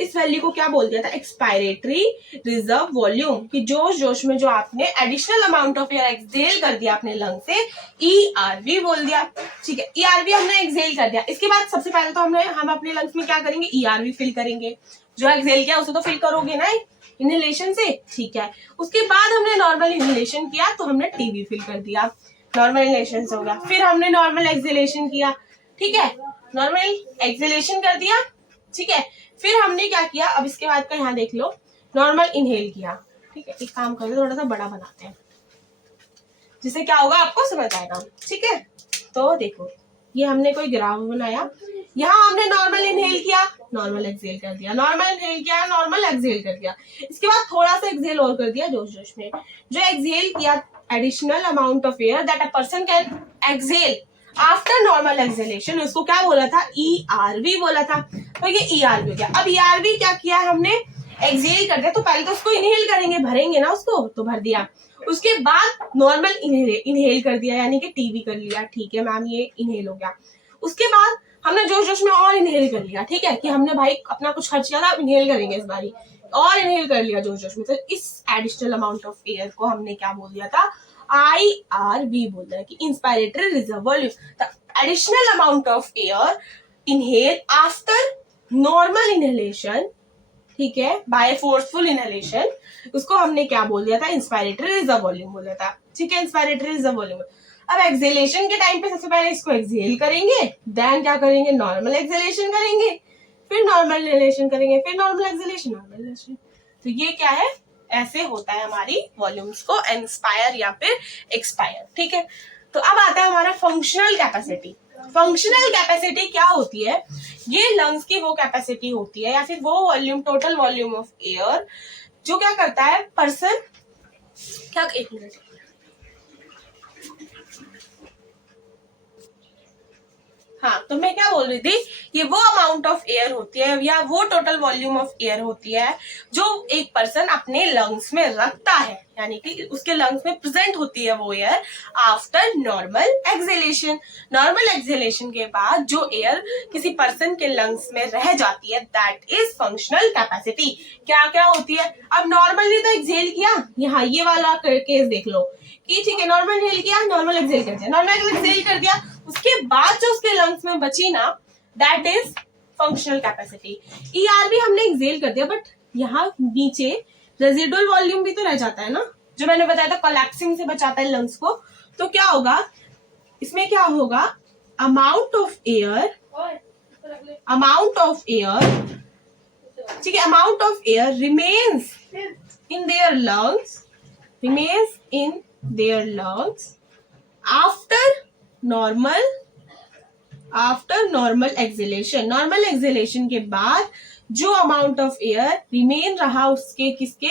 इस वैल्यू को क्या बोल दिया था, एक्सपायरेटरी रिजर्व वॉल्यूम, कि जोश जोश में जो आपने additional amount of air exhale कर दिया अपने लंग से, ईआरवी बोल दिया। ठीक है, ईआरवी हमने एक्सहेल कर दिया, इसके बाद सबसे पहले तो हम अपने लंग्स में क्या करेंगे, ईआरवी फिल करेंगे, जो एक्सहेल किया उसे तो फिल करोगे ना इनहेलेशन से। ठीक है, उसके बाद हमने नॉर्मल इनहेलेशन किया तो हमने टीवी फिल कर दिया, नॉर्मल इनहेलेशन से हो गया, फिर हमने नॉर्मल एक्सहेलेशन किया। ठीक है, नॉर्मल एक्सहेलेशन कर दिया। ठीक है, फिर हमने क्या किया, अब इसके बाद का यहाँ देख लो, नॉर्मल इनहेल किया। ठीक है, एक काम करते थोड़ा सा बड़ा बनाते हैं, जिससे क्या होगा आपको समझ आएगा। ठीक है, तो देखो, ये हमने कोई ग्राफ बनाया, यहाँ हमने नॉर्मल इनहेल किया, नॉर्मल एक्सहेल कर दिया, नॉर्मल इनहेल किया, नॉर्मल एक्सहेल कर दिया, इसके बाद थोड़ा सा एक्सहेल और कर दिया जोश जोश में, जो एक्सहेल किया additional amount of air that a person can exhale after normal exhalation, उसको क्या बोला था, ईआरवी बोला था, तो ये ईआरवी हो गया। अब ईआरवी क्या किया हमने, एक्सहेल कर दिया, तो पहले तो उसको इनहेल करेंगे, भरेंगे ना उसको, तो भर दिया, उसके बाद नॉर्मल इनहेल कर दिया, यानी कि टीवी कर लिया। ठीक है मैम, ये इनहेल हो गया, उसके बाद हमने जोश जोश में और इनहेल कर लिया। ठीक है, कि हमने भाई अपना कुछ खर्च किया था, इनहेल करेंगे इस बारी, और इनहेल कर लिया जोश जोश में, तो इस एडिशनल अमाउंट ऑफ एयर को हमने क्या बोल दिया था, IRV बोल दिया, कि inspiratory reserve volume, the additional amount of air inhale after normal inhalation. ठीक है, बाय फोर्सफुल इनहेलेशन, उसको हमने क्या बोल दिया था, इंस्पायरेटरी रिजर्व वॉल्यूम बोल दिया था। ठीक है, इंस्पायरेटरी रिजर्व वॉल्यूम। अब एक्सहेलेशन के टाइम पे सबसे पहले इसको एक्सहेल करेंगे, देन क्या करेंगे, नॉर्मल एक्सहेलेशन करेंगे, फिर नॉर्मल इनहेलेशन करेंगे, फिर नॉर्मल एक्सहेलेशन, नॉर्मल इनहेलेशन। तो ये क्या है, ऐसे होता है हमारी वॉल्यूम्स को इंस्पायर या फिर एक्सपायर। ठीक है, तो अब आता है हमारा फंक्शनल कैपेसिटी। फंक्शनल कैपेसिटी क्या होती है, ये लंग्स की वो कैपेसिटी होती है या फिर वो volume, total volume of air, जो क्या करता है पर्सन, क्या, एक मिनट, हाँ, तो मैं क्या बोल रही थी, ये वो अमाउंट ऑफ एयर होती है या वो टोटल वॉल्यूम ऑफ एयर होती है जो एक पर्सन अपने लंग्स में रखता है, यानी कि उसके लंग्स में प्रेजेंट होती है वो air after normal exhalation. Normal exhalation के बाद जो एयर किसी पर्सन के लंग्स में रह जाती है, दैट इज फंक्शनल कैपेसिटी। क्या क्या होती है, अब नॉर्मली तो एक्सहेल किया, यहाँ ये वाला केस देख लो कि ठीक है, नॉर्मल इनहेल किया, नॉर्मल एक्सहेल कर दिया, नॉर्मल एक्सहेल कर दिया, उसके बाद जो उसके लंग्स में बची ना, that is functional capacity. ERV हमने एक्सहेल कर दिया, बट यहाँ नीचे रेजिडुअल वॉल्यूम भी तो रह जाता है ना, जो मैंने बताया था कोलैप्सिंग से बचाता है लंग्स को। तो क्या होगा इसमें, क्या होगा, अमाउंट ऑफ एयर, ठीक है, amount of air remains in their lungs, remains in their lungs after normal exhalation। normal exhalation के बाद जो अमाउंट ऑफ एयर रिमेन रहा उसके किसके,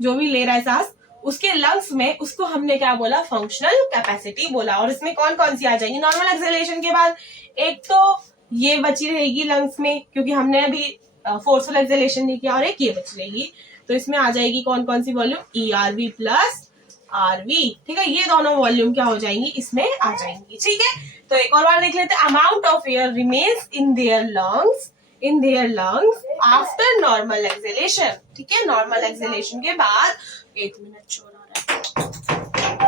जो भी ले रहा है सांस उसके लंग्स में, उसको हमने क्या बोला, फंक्शनल कैपेसिटी बोला। और इसमें कौन कौन सी आ जाएगी नॉर्मल एक्सेलेरेशन के बाद, एक तो ये बची रहेगी लंग्स में क्योंकि हमने अभी फोर्सफुल एक्सेलेरेशन नहीं किया, और एक ये बची रहेगी, तो इसमें आ जाएगी कौन कौन सी वॉल्यूम, ERV प्लस RV, ठीक है, ये दोनों वॉल्यूम क्या हो जाएंगी, इसमें आ जाएंगी, ठीक है। तो एक और बार देख लेते हैं, amount of air remains in their lungs after normal acceleration, ठीक है, नॉर्मल एक्सेलेरेशन के बाद, एक मिनट शोर आ रहा है,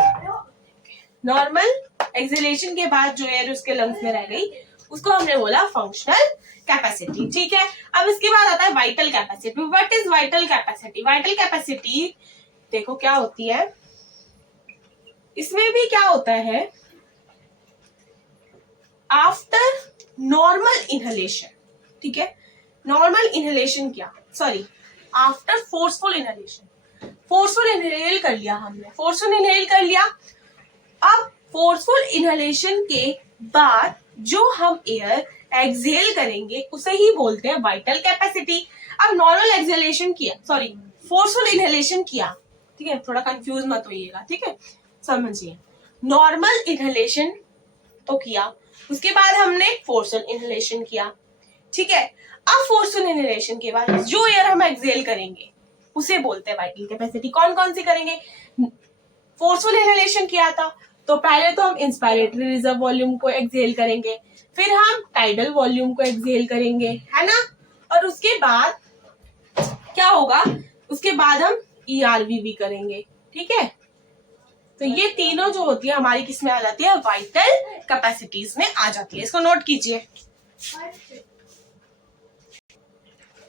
नॉर्मल एक्सेलेरेशन के बाद जो एयर उसके लंग्स में रह गई उसको हमने बोला फंक्शनल कैपेसिटी, ठीक है। अब इसके बाद आता है vital capacity. What is vital capacity? Vital capacity देखो क्या होती है, इसमें भी क्या होता है, आफ्टर नॉर्मल इनहेलेशन, ठीक है, नॉर्मल इनहेलेशन क्या, sorry after forceful inhalation, forceful inhale कर लिया हमने, फोर्सफुल इनहेल कर लिया। अब फोर्सफुल इनहेलेशन के बाद जो हम एयर एक्सहेल करेंगे उसे ही बोलते हैं वाइटल कैपेसिटी। अब नॉर्मल एक्सहेलेशन किया, सॉरी फोर्सफुल इनहेलेशन किया, ठीक है, थोड़ा कंफ्यूज मत होइएगा, ठीक है, समझिए, नॉर्मल इनहेलेशन तो किया, उसके बाद हमने फोर्सफुल इनहेलेशन किया, ठीक है। अब फोर्सफुल इनहेलेशन के बाद जो एयर हम एक्सहेल करेंगे उसे बोलते हैं वाइटल कैपेसिटी। कौन कौन सी करेंगे, फोर्सफुल इनहेलेशन किया था तो पहले तो हम इंस्पायरेटरी रिजर्व वॉल्यूम को एक्सहेल करेंगे, फिर हम टाइडल वॉल्यूम को एक्सहेल करेंगे, है ना, और उसके बाद क्या होगा, उसके बाद हम ERV भी करेंगे, ठीक है। तो ये तीनों जो होती है हमारी किस में आ जाती है, वाइटल कैपेसिटीज में आ जाती है, इसको नोट कीजिए।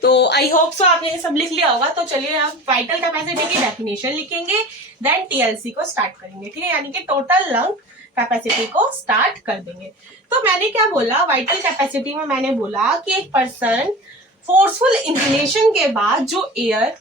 तो आई होप सो आपने ये सब लिख लिया होगा। तो चलिए अब वाइटल कैपेसिटी की डेफिनेशन लिखेंगे, देन TLC को स्टार्ट करेंगे, ठीक है, यानी कि टोटल लंग कैपेसिटी को स्टार्ट कर देंगे। तो मैंने क्या बोला, वाइटल कैपेसिटी में मैंने बोला कि एक पर्सन फोर्सफुल इनहेलेशन के बाद जो एयर,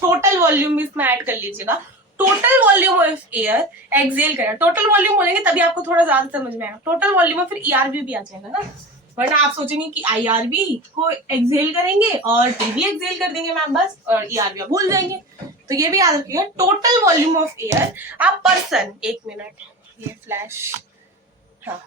टोटल वॉल्यूम इसमें ऐड कर लीजिएगा, total volume of air exhale करेगा, टोटल वॉल्यूम बोलेंगे तभी आपको थोड़ा ज्यादा समझ में आएगा, टोटल वॉल्यूम में फिर ERV भी आ जाएगा ना, वरना आप सोचेंगे कि IRV को एक्सहेल करेंगे और TB एक्सहेल कर देंगे मैम बस, और ERV भूल जाएंगे। तो ये भी याद रखिएगा, टोटल वॉल्यूम ऑफ एयर आप पर्सन, एक मिनट ये फ्लैश, हाँ,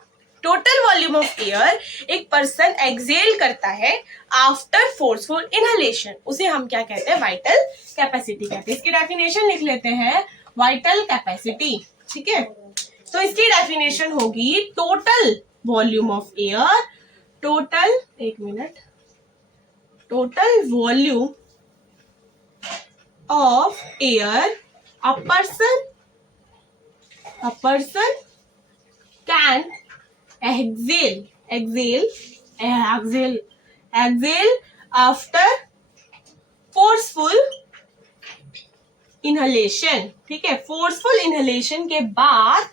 टोटल वॉल्यूम ऑफ एयर एक पर्सन एक्सहेल करता है आफ्टर फोर्सफुल इनहेलेशन, उसे हम क्या कहते हैं, वाइटल कैपेसिटी कहते हैं। इसकी डेफिनेशन लिख लेते हैं, वाइटल कैपेसिटी, ठीक है। तो इसकी डेफिनेशन होगी total volume of air, total, एक minute, total volume of air a person can exhale after forceful inhalation, ठीक है, फोर्सफुल इनहेलेशन के बाद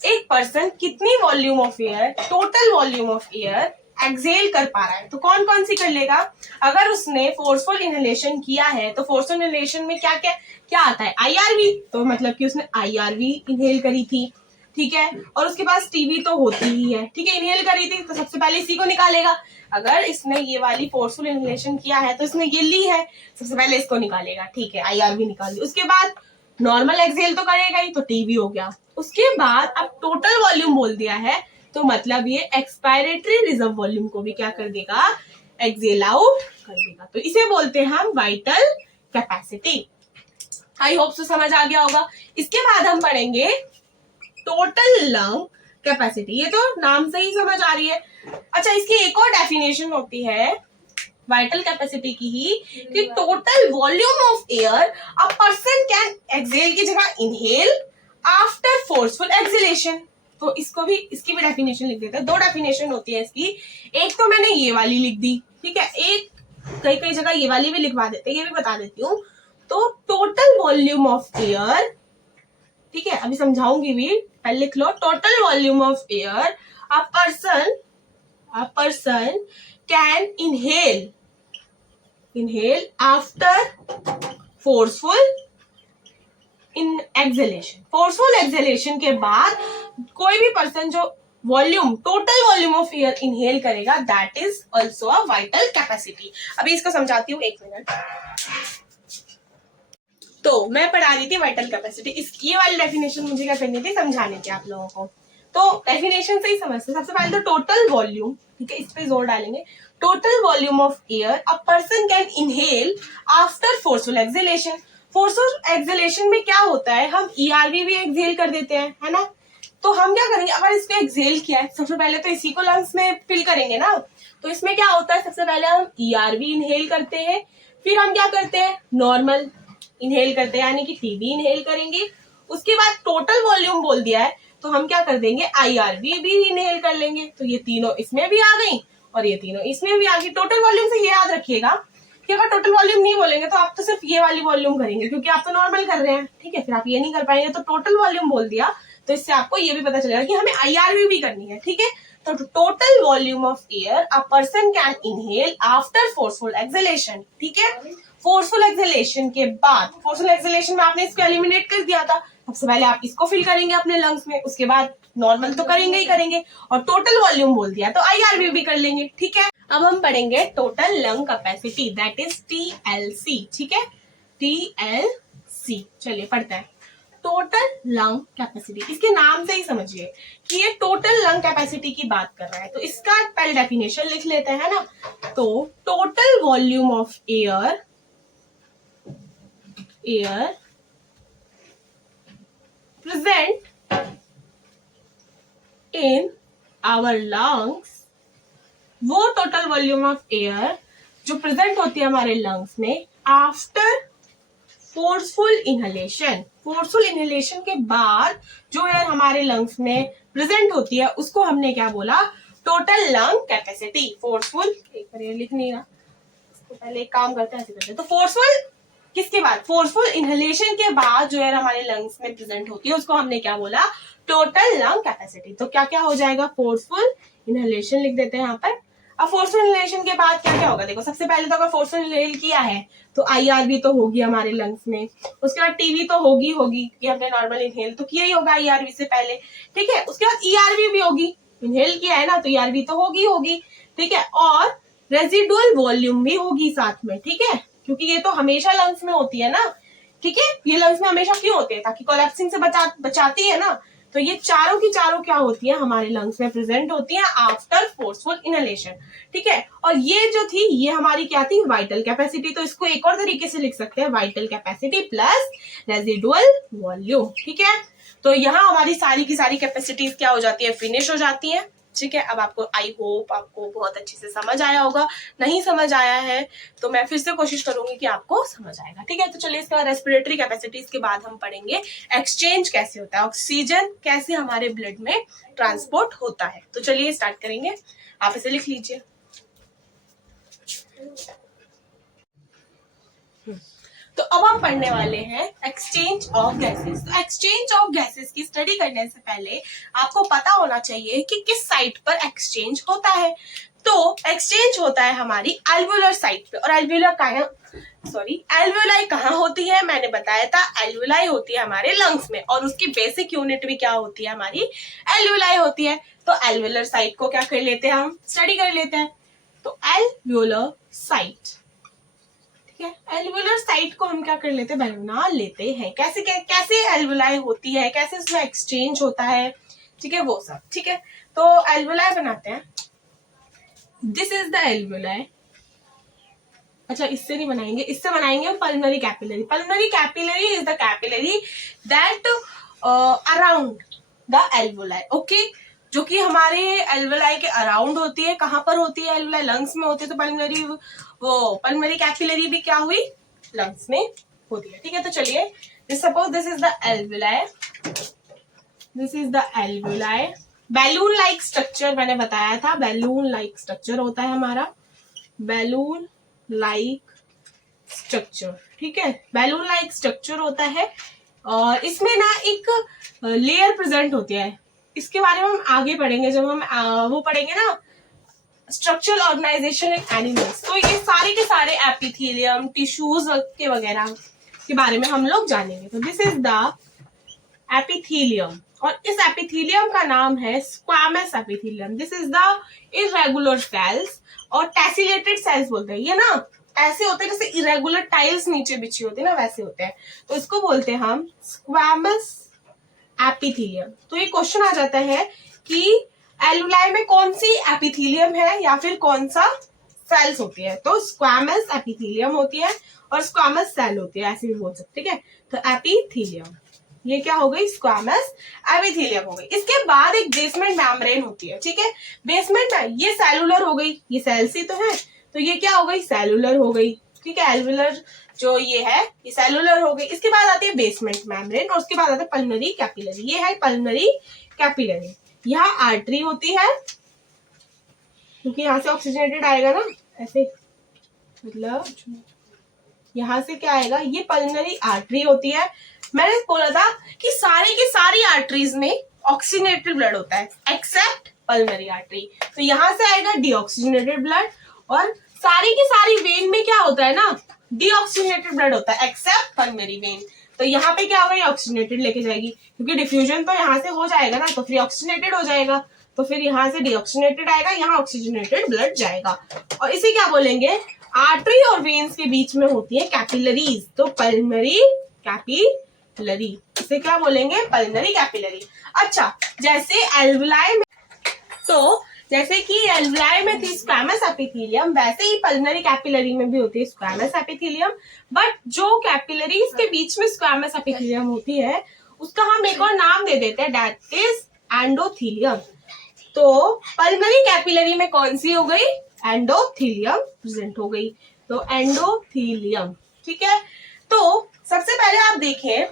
एक पर्सन कितनी volume of air, total volume of air exhale कर पा रहा है। तो कौन कौन सी कर लेगा, अगर उसने फोर्सफुल इनहेलेशन किया है तो फोर्सफुल इनहेलेशन में क्या क्या क्या आता है, IRV, तो मतलब कि उसने IRV इनहेल करी थी, ठीक है, और उसके पास TB तो होती ही है, ठीक है, इनहेल करी थी तो सबसे पहले इसी को निकालेगा। अगर इसने ये वाली फोर्सफुल इनहेलेशन किया है तो इसने ये ली है, सबसे पहले इसको निकालेगा, ठीक है, IRV निकाल दी, उसके बाद नॉर्मल एक्सहेल तो करेगा ही, तो TB हो गया। उसके बाद अब टोटल वॉल्यूम बोल दिया है तो मतलब ये एक्सपायरेटरी रिजर्व वॉल्यूम को भी क्या कर देगा, एक्सहेल आउट कर देगा, तो इसे बोलते हैं हम vital capacity. I hope so समझ आ गया होगा। इसके बाद हम पढ़ेंगे टोटल लंग कैपेसिटी, ये तो नाम से ही समझ आ रही है। अच्छा, इसकी एक और डेफिनेशन होती है वाइटल कैपेसिटी की ही, कि total volume of air a person can exhale की जगह इनहेल आफ्टर फोर्सफुल एक्सहेलेशन। तो इसको भी, इसकी भी डेफिनेशन लिख देते हैं। दो डेफिनेशन होती है इसकी, एक तो मैंने ये वाली लिख दी, ठीक है, एक कई कई जगह ये वाली भी लिखवा देते हैं, ये भी बता देती हूँ। तो टोटल वॉल्यूम ऑफ एयर, ठीक है, अभी समझाऊंगी भी, पहले लिख लो, total volume of air a person can inhale after forceful in exhalation। Forceful exhalation के बाद कोई भी पर्सन जो volume, total volume of air inhale करेगा, that is also a vital capacity. अभी इसको समझाती हूँ, एक मिनट। तो मैं पढ़ा रही थी वाइटल कैपेसिटी, इस ये वाली डेफिनेशन मुझे क्या करनी थी, समझानी थी आप लोगों को। तो डेफिनेशन से ही समझते। सबसे पहले तो टोटल वॉल्यूम, ठीक है, इस पे जोर डालेंगे। Total volume of air a person can inhale after forceful exhalation. Forceful exhalation में क्या होता है, हम ईआरवी भी एक्सहेल कर देते हैं, है ना। तो हम क्या करेंगे, अगर इसको एक्सहेल किया है, सबसे पहले तो इसी को लंग्स में फिल करेंगे ना। तो इसमें क्या होता है, सबसे पहले हम ईआरवी इनहेल करते हैं, फिर हम क्या करते हैं, नॉर्मल इनहेल करते हैं, यानी कि टीबी इनहेल करेंगे। उसके बाद टोटल वॉल्यूम बोल दिया है, तो हम क्या कर देंगे, आईआरवी भी इनहेल कर लेंगे। तो ये तीनों इसमें भी आ गई और ये तीनों इसमें भी आ गई। टोटल वॉल्यूम से ये याद रखिएगा कि अगर टोटल वॉल्यूम नहीं बोलेंगे तो आप तो सिर्फ ये वाली वॉल्यूम करेंगे, क्योंकि आप तो नॉर्मल कर रहे हैं, ठीक है। फिर आप ये नहीं कर पाएंगे, तो टोटल वॉल्यूम बोल दिया, तो इससे आपको ये भी पता चलेगा कि हमें आईआरवी भी करनी है, ठीक है। तो total volume of air a person can inhale after forceful exhalation, ठीक है। फोर्सफुल एक्सहेलेशन के बाद, फोर्सफुल एक्सहेलेशन में आपने इसको एलिमिनेट कर दिया था, सबसे पहले आप इसको फिल करेंगे अपने लंग्स में, उसके बाद नॉर्मल तो करेंगे ही करेंगे, और टोटल वॉल्यूम बोल दिया तो आईआरवी भी कर लेंगे, ठीक है। अब हम पढ़ेंगे total lung capacity, that is TLC, ठीक है, टीएलसी। चलिए पढ़ते हैं। टोटल लंग कैपेसिटी, इसके नाम से ही समझिए कि ये टोटल लंग कैपेसिटी की बात कर रहा है। तो इसका पहले डेफिनेशन लिख लेते हैं ना। तो total volume of air present in our lungs, वो टोटल वॉल्यूम ऑफ एयर जो प्रेजेंट होती है हमारे लंग्स में after forceful inhalation. Forceful inhalation के बाद जो एयर हमारे लंग्स में प्रेजेंट होती है उसको हमने क्या बोला, टोटल लंग कैपेसिटी। फोर्सफुल, एक बार ये लिख नहीं रहा, इसको पहले एक काम करते हैं, ऐसे करते हैं। तो फोर्सफुल किसके बाद, फोर्सफुल इनहेलेशन के बाद जो एयर हमारे लंग्स में प्रेजेंट होती है उसको हमने क्या बोला, टोटल लंग कैपेसिटी। तो क्या क्या हो जाएगा, फोर्सफुल इनहेलेशन लिख देते हैं यहाँ पर। अब फोर्सफुल इनहेलेशन के बाद क्या क्या होगा, देखो सबसे पहले तो अगर फोर्सफुल इनहेल किया है तो आईआरवी तो होगी हमारे लंग्स में, उसके बाद टीवी तो होगी कि हमने नॉर्मल इनहेल तो किया ही होगा आईआरवी से पहले, ठीक है। उसके बाद ईआरवी भी होगी, इनहेल किया है ना तो ईआरवी तो होगी, ठीक है। और रेजिडुअल वॉल्यूम भी होगी साथ में, ठीक है, क्योंकि ये तो हमेशा लंग्स में होती है ना, ठीक है। ये लंग्स में हमेशा क्यों होती है, ताकि कोलैप्सिंग से बचाती है ना। तो ये चारों की चारों क्या होती है, हमारे लंग्स में प्रेजेंट होती है आफ्टर फोर्सफुल इनहेलेशन, ठीक है। और ये जो थी ये हमारी क्या थी, वाइटल कैपेसिटी। तो इसको एक और तरीके से लिख सकते हैं, vital capacity plus residual volume, ठीक है। तो यहाँ हमारी सारी की सारी कैपेसिटीज क्या हो जाती है, फिनिश हो जाती है, ठीक है। अब आपको आई होप आपको बहुत अच्छे से समझ आया होगा, नहीं समझ आया है तो मैं फिर से कोशिश करूंगी कि आपको समझ आएगा, ठीक है। तो चलिए इसके बाद रेस्पिरेटरी कैपेसिटीज के बाद हम पढ़ेंगे एक्सचेंज कैसे होता है, ऑक्सीजन कैसे हमारे ब्लड में ट्रांसपोर्ट होता है। तो चलिए स्टार्ट करेंगे, आप इसे लिख लीजिए। तो अब हम पढ़ने वाले हैं एक्सचेंज ऑफ गैसेस। तो एक्सचेंज ऑफ गैसेस की स्टडी करने से पहले आपको पता होना चाहिए कि किस साइट पर एक्सचेंज होता है। तो एक्सचेंज होता है हमारी एल्वुलर साइट पे। और एल्वुलाई कहाँ होती है, मैंने बताया था एल्वुलाई होती है हमारे लंग्स में, और उसकी बेसिक यूनिट भी क्या होती है, हमारी एल्वुलाई होती है। तो एल्वुलर साइट को क्या कर लेते हैं, हम स्टडी कर लेते हैं। तो एल्वुलर साइट, एल्वुलर साइट को हम क्या कर लेते हैं, बना लेते हैं। कैसे एल्वुलाई होती है, कैसे उसमें एक्सचेंज होता है, ठीक है, वो सब, ठीक है। तो एल्वुलाई बनाते हैं, दिस इज द एल्वुलाई। अच्छा इससे नहीं बनाएंगे, इससे बनाएंगे pulmonary capillary. Pulmonary capillary is the capillary that around the alveoli, okay, जो कि हमारे एल्वुलाई के अराउंड होती है। कहां पर होती है एल्वुलाई, लंग्स में होती है। तो पल्मोनरी कैपिलरी भी क्या हुई, लंग्स में होती है, ठीक है। तो चलिए suppose this is the alveoli, this is the alveoli. Balloon like structure मैंने बताया था, बैलून लाइक स्ट्रक्चर होता है हमारा, बैलून लाइक स्ट्रक्चर, ठीक है, बैलून लाइक स्ट्रक्चर होता है। और इसमें ना एक लेयर प्रेजेंट होती है, इसके बारे में हम आगे पढ़ेंगे जब हम वो पढ़ेंगे ना स्ट्रक्चरल ऑर्गेनाइजेशन इन एनिमल्स। तो ये सारे के सारे एपिथेलियम टिश्यूज के वगैरह के बारे में हम लोग जानेंगे। तो दिस इज द एपिथेलियम और इस एपिथेलियम का नाम है squamous epithelium. This is the irregular cells और टेसिलेटेड सेल्स बोलते हैं। ये ना ऐसे होते हैं जैसे इरेगुलर टाइल्स नीचे बिछी होती है ना, वैसे होते हैं, तो इसको बोलते हैं हम स्क्वैमस एपिथेलियम। तो ये क्वेश्चन आ जाता है कि एल्वुलाई में कौन सी एपिथेलियम है या फिर कौन सा सेल्स होती है। तो स्क्वैमस एपिथेलियम होती है और स्क्वैमस सेल होती है, ऐसे भी बोल सकते हैं। ठीक है, तो एपिथेलियम ये क्या हो गई, स्क्वैमस एपिथेलियम हो गई। इसके बाद एक बेसमेंट मेम्ब्रेन होती है। ठीक है, बेसमेंट में ये सेलुलर हो गई, ये सेल्स ही तो है, तो ये क्या हो गई, सेलुलर हो गई। ठीक है, एल्वुलर जो ये है ये सेलुलर हो गई। इसके बाद आती है बेसमेंट मेम्ब्रेन और उसके बाद आता है पल्मोनरी कैपिलरी। ये है पल्मोनरी कैपिलरी। यहाँ आर्टरी होती है क्योंकि यहाँ से ऑक्सीजनेटेड आएगा ना, ऐसे मतलब यहाँ से क्या आएगा, ये पल्मोनरी आर्टरी होती है। मैंने बोला था कि सारी की सारी आर्टरीज में ऑक्सीजनेटेड ब्लड होता है एक्सेप्ट पल्मोनरी आर्टरी। तो यहाँ से आएगा डीऑक्सीजनेटेड ब्लड और सारी की सारी वेन में क्या होता है ना, डीऑक्सीजनेटेड ब्लड होता है एक्सेप्ट पल्मोनरी वेन। तो यहाँ पे क्या होगा, ऑक्सीजनेटेड लेके जाएगी क्योंकि डिफ्यूजन तो यहाँ से हो जाएगा ना, तो फिर ऑक्सीजनेटेड हो जाएगा, तो फिर यहाँ से डीऑक्सीजनेटेड आएगा, यहाँ ऑक्सीजनेटेड ब्लड जाएगा। और इसे क्या बोलेंगे, आर्टरी और वेन्स के बीच में होती है कैपिलरीज, तो पल्मोनरी कैपिलरी, इसे क्या बोलेंगे, पल्मोनरी कैपिलरी। अच्छा, जैसे एल्वुलाई में, तो जैसे कि एल्वुलाई में थी स्क्वैमस एपिथेलियम, वैसे ही पल्मोनरी कैपिलरी में भी होती है स्क्वैमस एपिथेलियम। बट जो कैपिलरीज के बीच में स्क्वैमस एपिथेलियम होती है उसका हम एक और नाम दे देते हैं, दैट इज एंडोथेलियम। तो पल्मोनरी कैपिलरी में कौन सी हो गई, एंडोथेलियम प्रेजेंट हो गई, तो एंडोथेलियम। ठीक है, तो सबसे पहले आप देखें,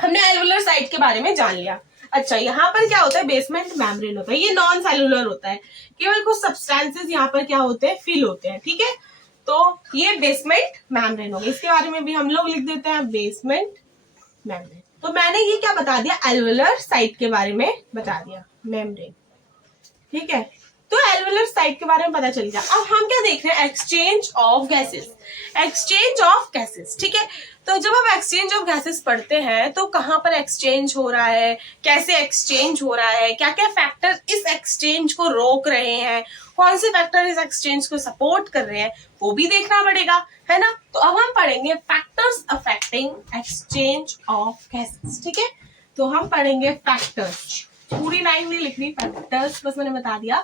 हमने एल्वुलर साइट के बारे में जान लिया। अच्छा, यहाँ पर क्या होता है, बेसमेंट मेम्ब्रेन होता है, ये नॉन सेलुलर होता है, केवल कुछ सब्सटेंसेस यहाँ पर क्या होते हैं, फिल होते हैं। ठीक है, तो ये बेसमेंट मेम्ब्रेन हो गया, इसके बारे में भी हम लोग लिख देते हैं बेसमेंट मेम्ब्रेन। तो मैंने ये क्या बता दिया, एल्वुलर साइट के बारे में बता दिया, मेम्ब्रेन। ठीक है, तो एल्वुलर साइट के बारे में पता चल गया। अब हम क्या देख रहे हैं, exchange of gases, exchange of gases. ठीक है, तो जब हम एक्सचेंज ऑफ गैसेस पढ़ते हैं तो कहाँ पर एक्सचेंज हो रहा है, कैसे एक्सचेंज हो रहा है, क्या क्या फैक्टर इस एक्सचेंज को रोक रहे हैं, कौन से फैक्टर इस एक्सचेंज को सपोर्ट कर रहे हैं, वो भी देखना पड़ेगा, है ना। तो अब हम पढ़ेंगे factors affecting exchange of gases. ठीक है, तो हम पढ़ेंगे फैक्टर्स, पूरी लाइन नहीं लिखनी, फैक्टर्स बस मैंने बता दिया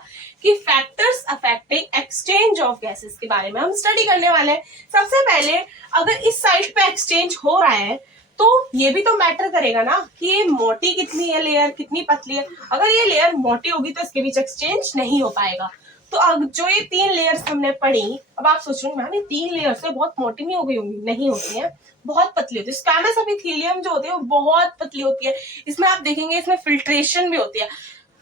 कि factors affecting exchange of gases के बारे में हम स्टडी करने वाले हैं। सबसे पहले अगर इस साइड पे एक्सचेंज हो रहा है तो ये भी तो मैटर करेगा ना कि ये मोटी कितनी है लेयर, कितनी पतली है। अगर ये लेयर मोटी होगी तो इसके बीच एक्सचेंज नहीं हो पाएगा। तो अब जो ये 3 लेयर्स हमने पढ़ी, अब आप सोच रहे हो मैम ये 3 लेयर्स से बहुत मोटी नहीं हो गई होंगी, नहीं होती है, बहुत पतली होती है। स्क्वैमस एपिथेलियम जो होती है वो बहुत पतली होती है, इसमें आप देखेंगे इसमें फिल्ट्रेशन भी होती है।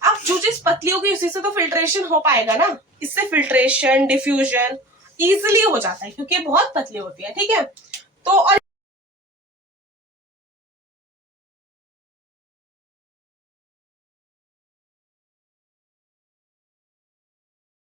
अब जो चीज पतली होगी उसी से तो फिल्ट्रेशन हो पाएगा ना, इससे फिल्ट्रेशन डिफ्यूजन इजिली हो जाता है क्योंकि बहुत पतली होती है। ठीक है, तो और